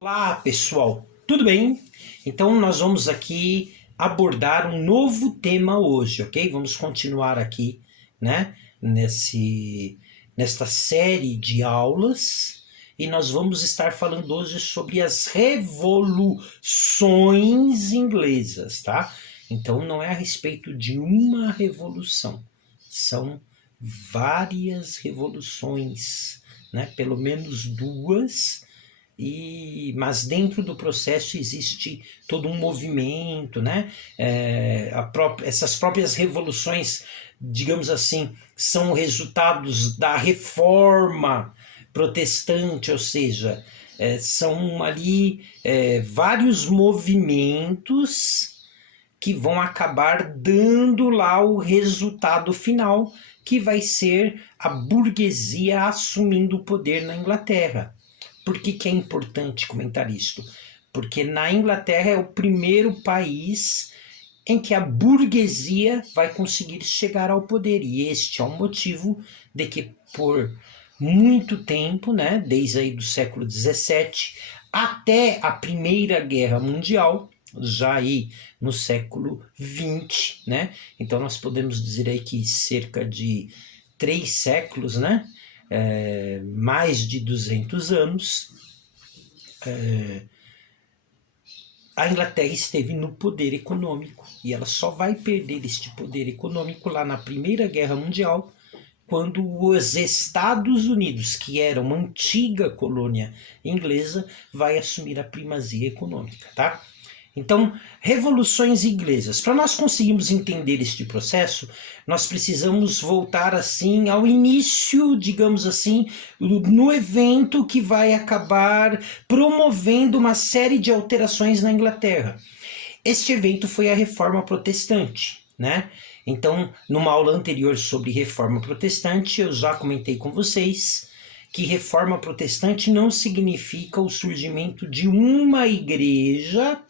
Olá, pessoal, tudo bem? Então, nós vamos aqui abordar um novo tema hoje, ok? Vamos continuar aqui, né, nesta série de aulas e nós vamos estar falando hoje sobre as revoluções inglesas, tá? Então, não é a respeito de uma revolução, são várias revoluções, né? Pelo menos duas mas dentro do processo existe todo um movimento, né? Essas próprias revoluções, digamos assim, são resultados da reforma protestante, ou seja, são ali vários movimentos que vão acabar dando lá o resultado final, que vai ser a burguesia assumindo o poder na Inglaterra. Por que é importante comentar isto? Porque na Inglaterra é o primeiro país em que a burguesia vai conseguir chegar ao poder. E este é o motivo de que por muito tempo, né, desde aí do século XVII até a Primeira Guerra Mundial, já aí no século XX, né? Então nós podemos dizer aí que cerca de 3 séculos, né? Mais de 200 anos, a Inglaterra esteve no poder econômico e ela só vai perder este poder econômico lá na Primeira Guerra Mundial, quando os Estados Unidos, que era uma antiga colônia inglesa, vai assumir a primazia econômica, tá? Então, revoluções inglesas. Para nós conseguirmos entender este processo, nós precisamos voltar assim ao início, digamos assim, no evento que vai acabar promovendo uma série de alterações na Inglaterra. Este evento foi a Reforma Protestante, né? Então, numa aula anterior sobre Reforma Protestante, eu já comentei com vocês que Reforma Protestante não significa o surgimento de uma igreja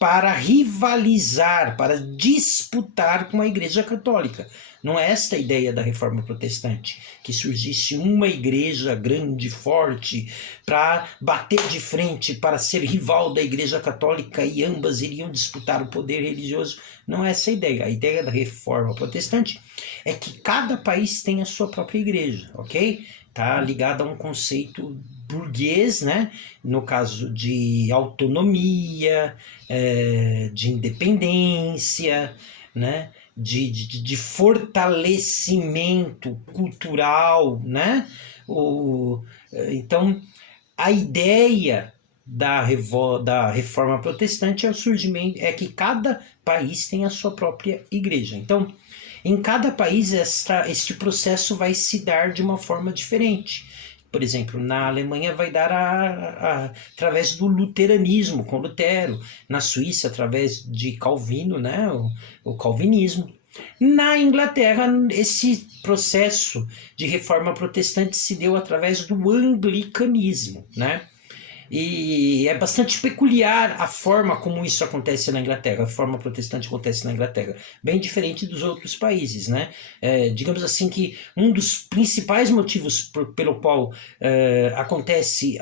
para rivalizar, para disputar com a Igreja Católica. Não é esta a ideia da Reforma Protestante, que surgisse uma igreja grande, forte, para bater de frente, para ser rival da Igreja Católica e ambas iriam disputar o poder religioso. Não é essa a ideia. A ideia da Reforma Protestante é que cada país tem a sua própria igreja, ok? Está ligada a um conceito burguês, né? No caso de autonomia, de independência, né? De fortalecimento cultural, né? Então, a ideia da reforma protestante é o surgimento, é que cada país tem a sua própria igreja. Então, em cada país este processo vai se dar de uma forma diferente. Por exemplo, na Alemanha vai dar através do luteranismo, com Lutero. Na Suíça, através de Calvino, né, o calvinismo. Na Inglaterra, esse processo de reforma protestante se deu através do anglicanismo, né? E é bastante peculiar a forma como isso acontece na Inglaterra, a forma protestante acontece na Inglaterra, bem diferente dos outros países, né? Digamos assim que um dos principais motivos pelo qual acontece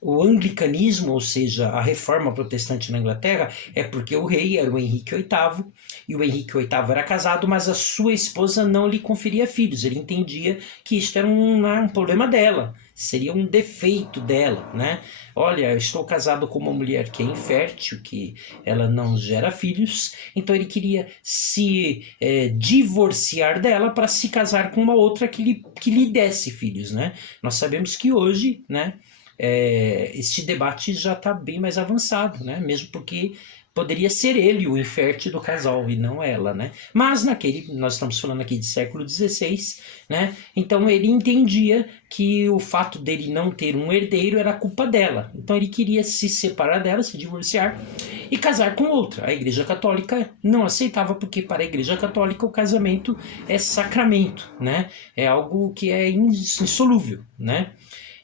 o anglicanismo, ou seja, a reforma protestante na Inglaterra, é porque o rei era o Henrique VIII, e o Henrique VIII era casado, mas a sua esposa não lhe conferia filhos. Ele entendia que isto era um problema dela, seria um defeito dela, né? Olha, eu estou casado com uma mulher que é infértil, que ela não gera filhos, então ele queria se divorciar dela para se casar com uma outra que lhe desse filhos, né? Nós sabemos que hoje, né, este debate já está bem mais avançado, né? Mesmo porque poderia ser ele o infértil do casal e não ela, né? Mas nós estamos falando aqui de século XVI, né? Então ele entendia que o fato dele não ter um herdeiro era culpa dela. Então ele queria se separar dela, se divorciar e casar com outra. A Igreja Católica não aceitava, porque para a Igreja Católica o casamento é sacramento, né? É algo que é insolúvel, né?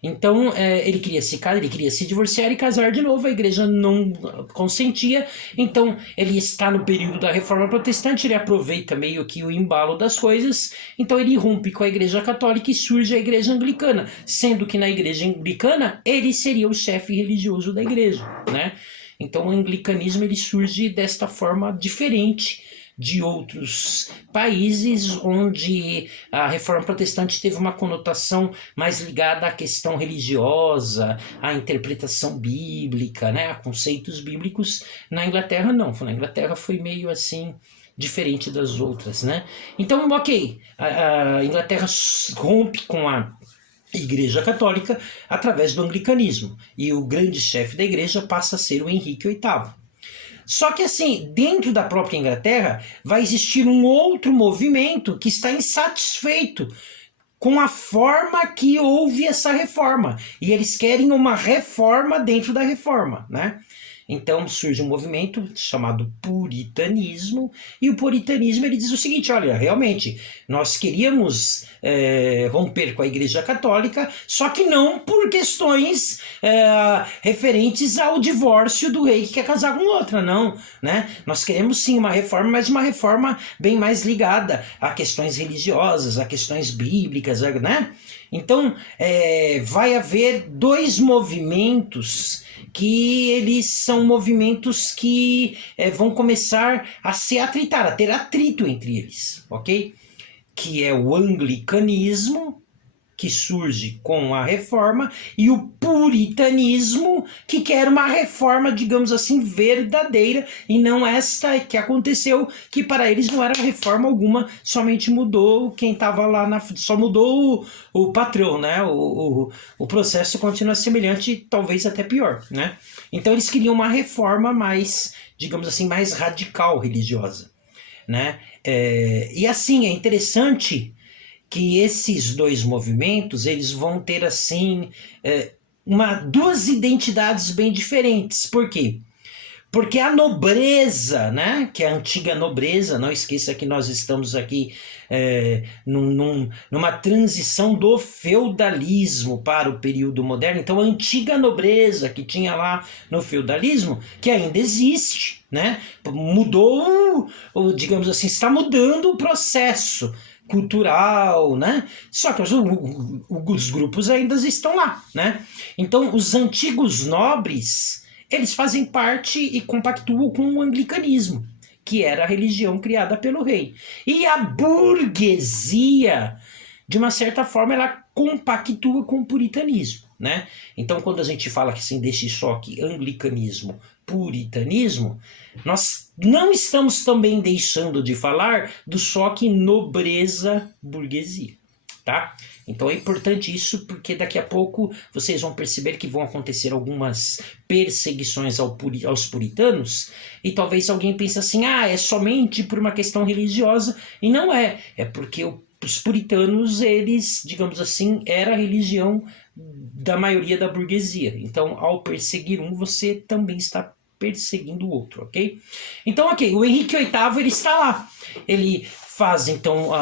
Então, ele queria se divorciar e casar de novo, a igreja não consentia. Então, ele está no período da Reforma Protestante, ele aproveita meio que o embalo das coisas, então ele rompe com a igreja católica e surge a igreja anglicana, sendo que na igreja anglicana ele seria o chefe religioso da igreja, né? Então, o anglicanismo ele surge desta forma diferente de outros países onde a Reforma Protestante teve uma conotação mais ligada à questão religiosa, à interpretação bíblica, né, a conceitos bíblicos. Na Inglaterra não, na Inglaterra foi meio assim diferente das outras, né? Então, ok, a Inglaterra rompe com a Igreja Católica através do anglicanismo e o grande chefe da igreja passa a ser o Henrique VIII. Só que assim, dentro da própria Inglaterra, vai existir um outro movimento que está insatisfeito com a forma que houve essa reforma. E eles querem uma reforma dentro da reforma, né? Então surge um movimento chamado puritanismo, e o puritanismo ele diz o seguinte: olha, realmente, nós queríamos romper com a Igreja Católica, só que não por questões referentes ao divórcio do rei que quer casar com outra, não, né? Nós queremos sim uma reforma, mas uma reforma bem mais ligada a questões religiosas, a questões bíblicas, né? Então, vai haver dois movimentos que eles são movimentos que vão começar a se atritar, a ter atrito entre eles, ok? Que é o anglicanismo, que surge com a reforma, e o puritanismo, que quer uma reforma, digamos assim, verdadeira, e não esta que aconteceu, que para eles não era reforma alguma, somente mudou quem estava lá, só mudou o patrão, né? O processo continua semelhante, talvez até pior, né? Então eles queriam uma reforma mais, digamos assim, mais radical religiosa, né? E assim, é interessante que esses dois movimentos eles vão ter assim duas identidades bem diferentes. Por quê? Porque a nobreza, né, que é a antiga nobreza, não esqueça que nós estamos aqui numa transição do feudalismo para o período moderno. Então a antiga nobreza que tinha lá no feudalismo, que ainda existe, né, mudou, digamos assim, está mudando o processo cultural, né? Só que os grupos ainda estão lá, né? Então, os antigos nobres, eles fazem parte e compactuam com o anglicanismo, que era a religião criada pelo rei. E a burguesia, de uma certa forma, ela compactua com o puritanismo, né? Então, quando a gente fala que assim, desse choque anglicanismo, puritanismo, nós não estamos também deixando de falar do choque nobreza-burguesia, tá? Então é importante isso, porque daqui a pouco vocês vão perceber que vão acontecer algumas perseguições aos puritanos, e talvez alguém pense assim, é somente por uma questão religiosa, e não é. É porque os puritanos, eles, digamos assim, era a religião da maioria da burguesia. Então, ao perseguir um, você também está perseguindo o outro, ok? Então, ok, o Henrique VIII, ele está lá. Ele faz, então,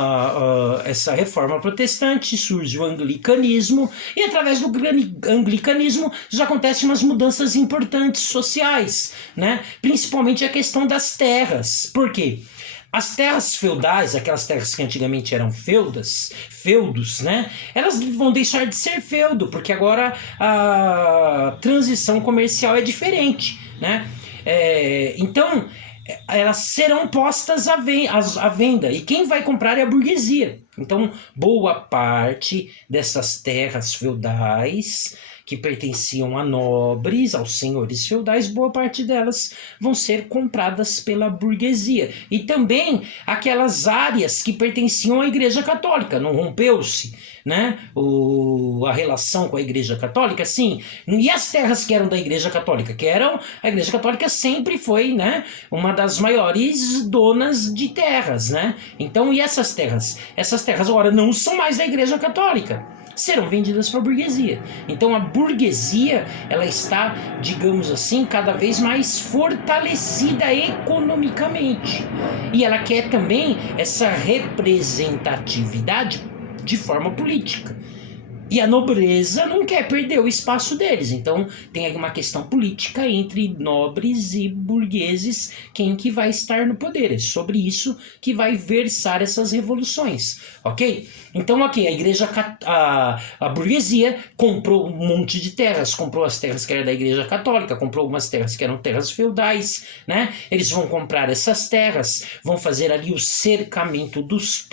essa reforma protestante, surge o anglicanismo, e através do anglicanismo já acontecem umas mudanças importantes sociais, né? Principalmente a questão das terras. Por quê? As terras feudais, aquelas terras que antigamente eram feudos, né? Elas vão deixar de ser feudo, porque agora a transição comercial é diferente, né? Então, elas serão postas à venda, e quem vai comprar é a burguesia. Então, boa parte dessas terras feudais que pertenciam a nobres, aos senhores feudais, boa parte delas vão ser compradas pela burguesia. E também aquelas áreas que pertenciam à Igreja Católica, não rompeu-se, né, a relação com a Igreja Católica, sim. E as terras que eram da Igreja Católica, a Igreja Católica sempre foi, né, uma das maiores donas de terras, né? Então, e essas terras? Essas terras agora não são mais da Igreja Católica, serão vendidas para a burguesia. Então a burguesia, ela está, digamos assim, cada vez mais fortalecida economicamente. E ela quer também essa representatividade de forma política. E a nobreza não quer perder o espaço deles. Então tem aí uma questão política entre nobres e burgueses, quem que vai estar no poder. É sobre isso que vai versar essas revoluções, ok? Então, ok, a burguesia comprou um monte de terras, comprou as terras que eram da Igreja Católica, comprou algumas terras que eram terras feudais, né? Eles vão comprar essas terras, vão fazer ali o cercamento dos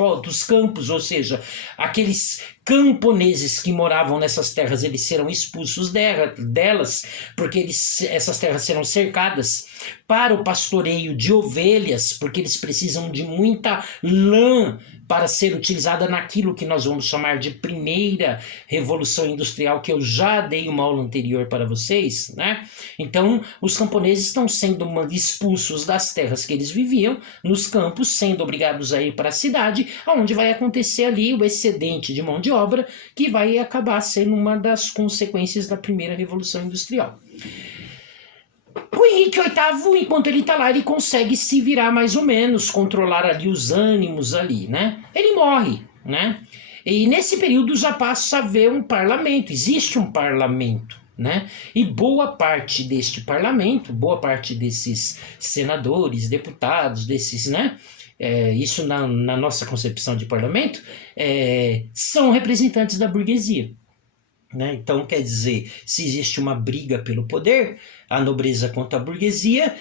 campos, ou seja, aqueles camponeses que moravam nessas terras, eles serão expulsos delas, porque essas terras serão cercadas para o pastoreio de ovelhas, porque eles precisam de muita lã para ser utilizada naquilo que nós vamos chamar de primeira revolução industrial, que eu já dei uma aula anterior para vocês, né? Então, os camponeses estão sendo expulsos das terras que eles viviam, nos campos, sendo obrigados a ir para a cidade, onde vai acontecer ali o excedente de mão de obra, que vai acabar sendo uma das consequências da primeira revolução industrial. O Henrique VIII, enquanto ele está lá, ele consegue se virar mais ou menos, controlar ali os ânimos ali, né? Ele morre, né? E nesse período já passa a haver um parlamento, existe um parlamento, né? E boa parte deste parlamento, boa parte desses senadores, deputados, desses, né? Isso na nossa concepção de parlamento, são representantes da burguesia. Né? Então, quer dizer, se existe uma briga pelo poder, a nobreza contra a burguesia,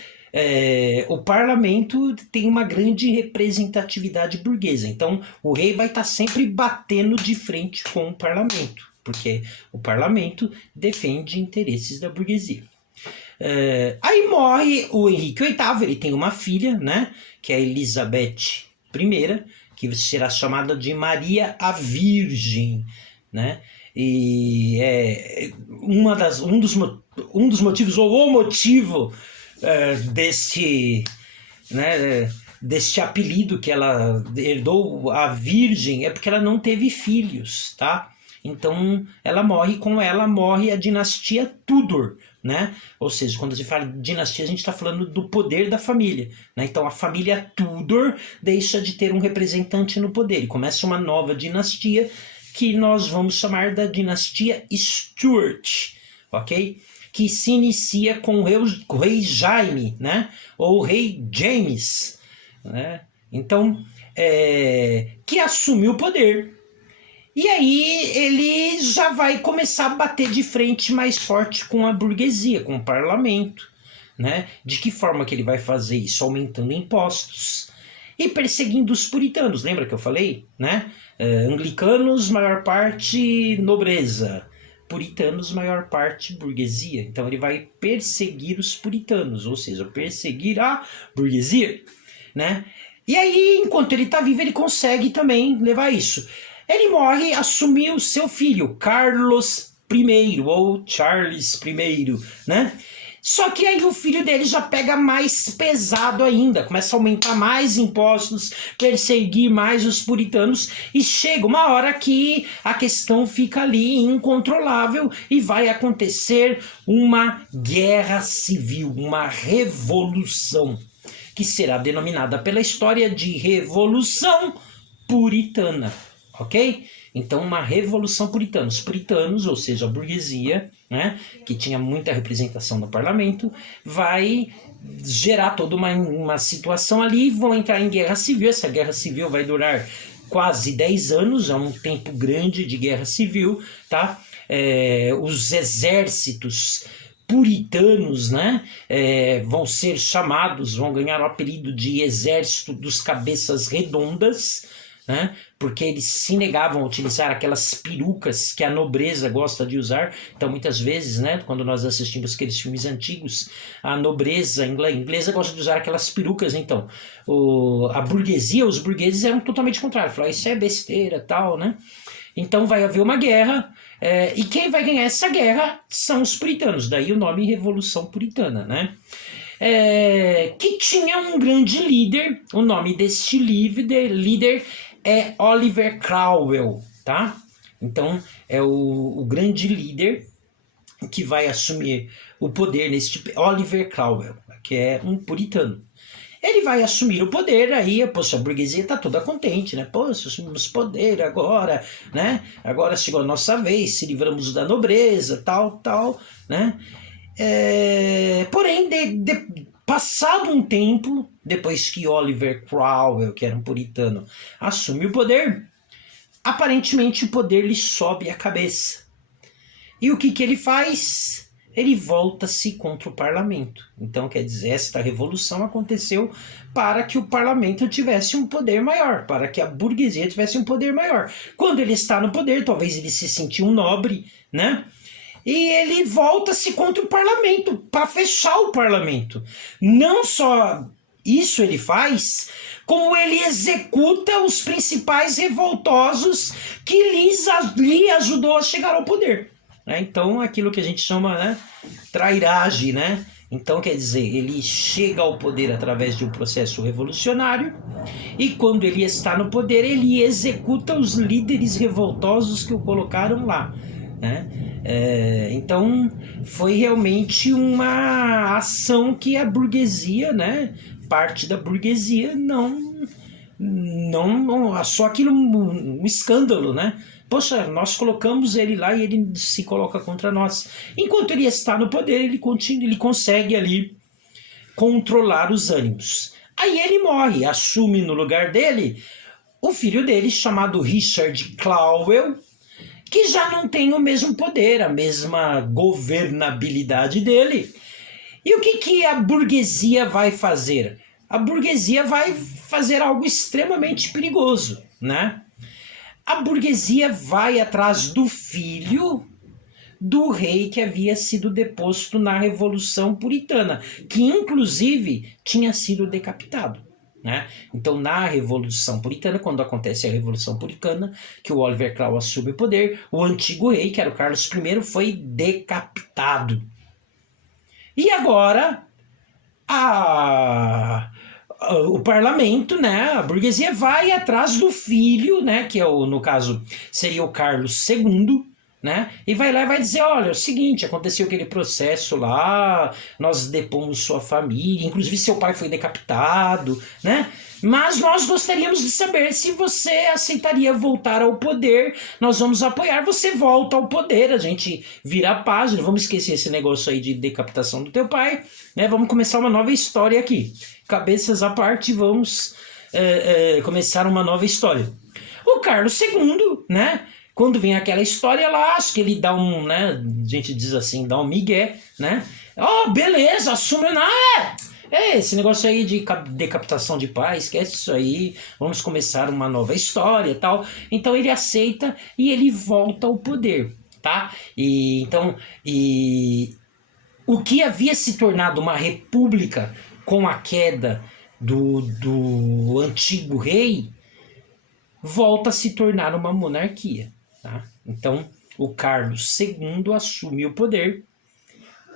o parlamento tem uma grande representatividade burguesa. Então, o rei vai estar sempre batendo de frente com o parlamento, porque o parlamento defende interesses da burguesia. Aí morre o Henrique VIII, ele tem uma filha, né, que é a Elizabeth I, que será chamada de Maria a Virgem, né? E um dos motivos, ou o motivo deste apelido que ela herdou, a Virgem, é porque ela não teve filhos, tá? Então, morre a dinastia Tudor, né? Ou seja, quando se fala de dinastia, a gente está falando do poder da família, né? Então, a família Tudor deixa de ter um representante no poder e começa uma nova dinastia que nós vamos chamar da dinastia Stuart, ok? Que se inicia com o rei Jaime, né? Ou o rei James, né? Então, que assumiu o poder. E aí ele já vai começar a bater de frente mais forte com a burguesia, com o parlamento, né? De que forma que ele vai fazer isso? Aumentando impostos e perseguindo os puritanos. Lembra que eu falei, né? Anglicanos, maior parte nobreza. Puritanos, maior parte burguesia. Então ele vai perseguir os puritanos, ou seja, perseguir a burguesia, né? E aí, enquanto ele está vivo, ele consegue também levar isso. Ele morre, assumiu seu filho, Carlos I, ou Charles I, né? Só que aí o filho dele já pega mais pesado ainda, começa a aumentar mais impostos, perseguir mais os puritanos, e chega uma hora que a questão fica ali incontrolável e vai acontecer uma guerra civil, uma revolução, que será denominada pela história de Revolução Puritana, ok? Então, uma revolução puritana. Os puritanos, ou seja, a burguesia, né, que tinha muita representação no parlamento, vai gerar toda uma situação ali, vão entrar em guerra civil. Essa guerra civil vai durar quase 10 anos, é um tempo grande de guerra civil, tá? Os exércitos puritanos, né, vão ser chamados, vão ganhar o apelido de Exército dos Cabeças Redondas, né? Porque eles se negavam a utilizar aquelas perucas que a nobreza gosta de usar. Então, muitas vezes, né, quando nós assistimos aqueles filmes antigos, a nobreza inglesa gosta de usar aquelas perucas. Então, a burguesia, os burgueses eram totalmente contrários. Falaram, isso é besteira, tal, né? Então, vai haver uma guerra, e quem vai ganhar essa guerra são os puritanos. Daí o nome Revolução Puritana, né? Que tinha um grande líder. O nome deste líder é Oliver Cromwell, tá? Então, é o grande líder que vai assumir o poder Oliver Cromwell, que é um puritano. Ele vai assumir o poder, aí, poxa, a burguesia tá toda contente, né? Poxa, assumimos poder agora, né? Agora chegou a nossa vez, se livramos da nobreza, tal, né? Porém, passado um tempo, depois que Oliver Cromwell, que era um puritano, assume o poder, aparentemente o poder lhe sobe a cabeça. E o que ele faz? Ele volta-se contra o parlamento. Então, quer dizer, esta revolução aconteceu para que o parlamento tivesse um poder maior, para que a burguesia tivesse um poder maior. Quando ele está no poder, talvez ele se sentiu um nobre, né? E ele volta-se contra o parlamento, para fechar o parlamento. Não só isso ele faz, como ele executa os principais revoltosos que lhe ajudou a chegar ao poder. Então, aquilo que a gente chama, né, trairagem, né? Então, quer dizer, ele chega ao poder através de um processo revolucionário e quando ele está no poder, ele executa os líderes revoltosos que o colocaram lá, né? Então, foi realmente uma ação que a burguesia, né, parte da burguesia, não achou aquilo um escândalo, né? Poxa, nós colocamos ele lá e ele se coloca contra nós. Enquanto ele está no poder, ele consegue ali controlar os ânimos. Aí ele morre, assume no lugar dele o filho dele, chamado Richard Cromwell, que já não tem o mesmo poder, a mesma governabilidade dele. E o que a burguesia vai fazer? A burguesia vai fazer algo extremamente perigoso, né? A burguesia vai atrás do filho do rei que havia sido deposto na Revolução Puritana, que inclusive tinha sido decapitado, né? Então, na Revolução Puritana, quando acontece a Revolução Puritana, que o Oliver Cromwell assume o poder, o antigo rei, que era o Carlos I, foi decapitado. E agora, o parlamento, né, a burguesia vai atrás do filho, né, que no caso seria o Carlos II, né, e vai lá e vai dizer, olha, é o seguinte, aconteceu aquele processo lá, nós depomos sua família, inclusive seu pai foi decapitado, né, mas nós gostaríamos de saber se você aceitaria voltar ao poder, nós vamos apoiar, você volta ao poder, a gente vira a página, vamos esquecer esse negócio aí de decapitação do teu pai, né, vamos começar uma nova história aqui. Cabeças à parte, vamos começar uma nova história. O Carlos II, né, quando vem aquela história lá, acho que ele dá né, a gente diz assim, dá um migué, né, beleza, assume, esse negócio aí de decapitação de pai, esquece isso aí, vamos começar uma nova história e tal. Então ele aceita e ele volta ao poder, tá? Então, o que havia se tornado uma república com a queda do antigo rei, volta a se tornar uma monarquia, tá? Então, o Carlos II assume o poder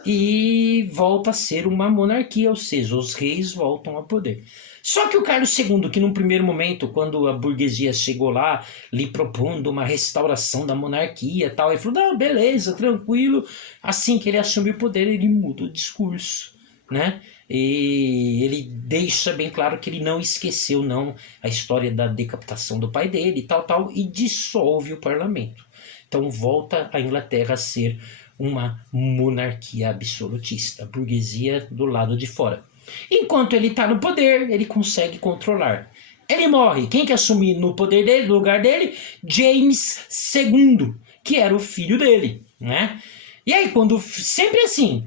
e volta a ser uma monarquia, ou seja, os reis voltam ao poder. Só que o Carlos II, que num primeiro momento, quando a burguesia chegou lá, lhe propondo uma restauração da monarquia e tal, ele falou, não, beleza, tranquilo. Assim que ele assume o poder, ele muda o discurso, né? E ele deixa bem claro que ele não esqueceu a história da decapitação do pai dele e tal, e dissolve o parlamento. Então volta a Inglaterra a ser uma monarquia absolutista, a burguesia do lado de fora. Enquanto ele está no poder, ele consegue controlar. Ele morre. Quem que assume no poder dele, no lugar dele? James II, que era o filho dele, né? E aí, quando sempre assim,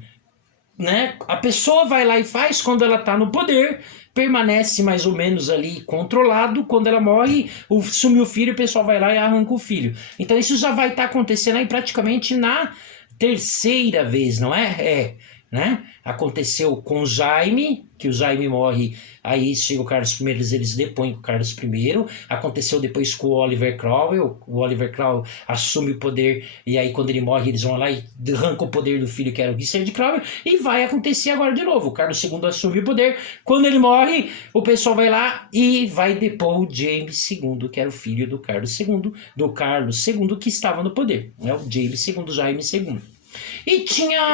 né? A pessoa vai lá e faz quando ela está no poder, permanece mais ou menos ali controlado, quando ela morre, sume o filho, o pessoal vai lá e arranca o filho. Então isso já vai estar acontecendo aí praticamente na terceira vez, não é? Né? Aconteceu com o Jaime, que o Jaime morre, aí chega o Carlos I, eles depõem o Carlos I. Aconteceu depois com o Oliver Cromwell, assume o poder, e aí quando ele morre, eles vão lá e arrancam o poder do filho, que era o Richard Cromwell, e vai acontecer agora de novo. O Carlos II assume o poder, quando ele morre, o pessoal vai lá e vai depor o James II, que era o filho do Carlos II, que estava no poder, né? O James II, Jaime II. E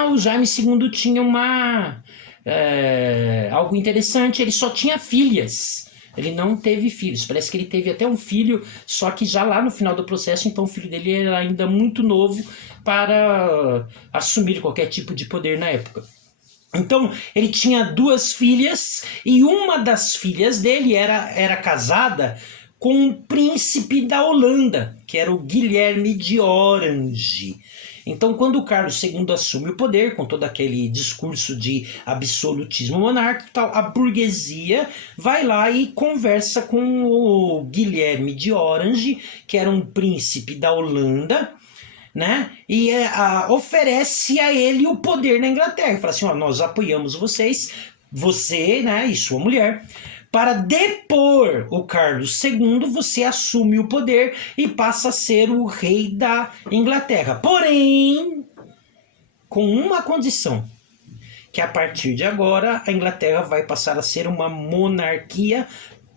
o Jaime II tinha algo interessante, ele só tinha filhas. Ele não teve filhos. Parece que ele teve até um filho, só que já lá no final do processo, então o filho dele era ainda muito novo para assumir qualquer tipo de poder na época. Então, ele tinha duas filhas, e uma das filhas dele era casada com um príncipe da Holanda, que era o Guilherme de Orange. Então, quando o Carlos II assume o poder, com todo aquele discurso de absolutismo monárquico, tal, a burguesia vai lá e conversa com o Guilherme de Orange, que era um príncipe da Holanda, né? E oferece a ele o poder na Inglaterra. Fala assim, ó, nós apoiamos vocês, você, né, e sua mulher, para depor o Carlos II, você assume o poder e passa a ser o rei da Inglaterra. Porém, com uma condição, que a partir de agora a Inglaterra vai passar a ser uma monarquia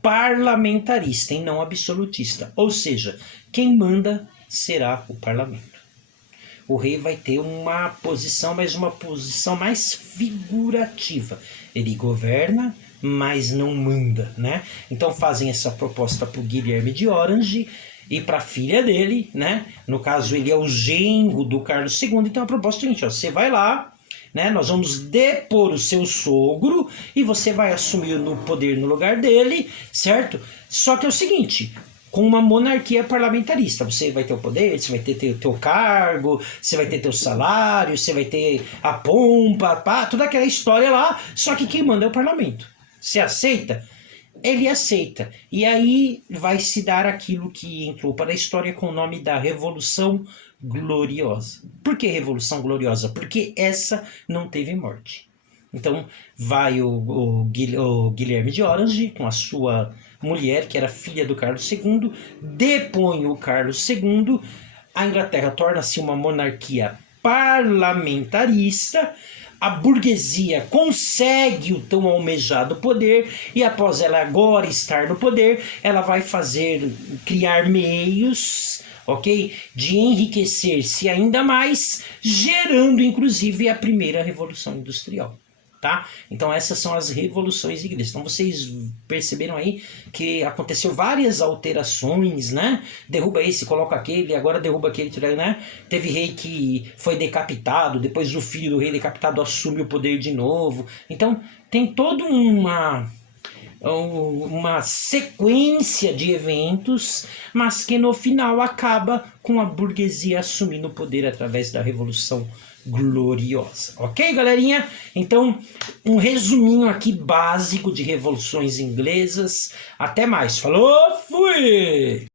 parlamentarista e não absolutista. Ou seja, quem manda será o parlamento. O rei vai ter uma posição, mas uma posição mais figurativa. Ele governa, mas não manda, né? Então fazem essa proposta para o Guilherme de Orange e para a filha dele, né? No caso, ele é o genro do Carlos II. Então a proposta é a seguinte, ó, você vai lá, né? Nós vamos depor o seu sogro e você vai assumir o poder no lugar dele, certo? Só que é o seguinte, com uma monarquia parlamentarista, você vai ter o poder, você vai ter teu cargo, você vai ter teu salário, você vai ter a pompa, pá, toda aquela história lá, só que quem manda é o parlamento. Você aceita? Ele aceita. E aí vai se dar aquilo que entrou para a história com o nome da Revolução Gloriosa. Por que Revolução Gloriosa? Porque essa não teve morte. Então vai o Guilherme de Orange com a sua mulher, que era filha do Carlos II, depõe o Carlos II, a Inglaterra torna-se uma monarquia parlamentarista, a burguesia consegue o tão almejado poder, e após ela agora estar no poder, ela vai criar meios, ok, de enriquecer-se ainda mais, gerando inclusive a primeira Revolução Industrial. Tá? Então essas são as revoluções igrejas. Então vocês perceberam aí que aconteceu várias alterações, né? Derruba esse, coloca aquele, agora derruba aquele, né? Teve rei que foi decapitado, depois o filho do rei decapitado assume o poder de novo. Então tem toda uma sequência de eventos, mas que no final acaba com a burguesia assumindo o poder através da Revolução Gloriosa. Ok, galerinha? Então, um resuminho aqui básico de revoluções inglesas. Até mais. Falou, fui!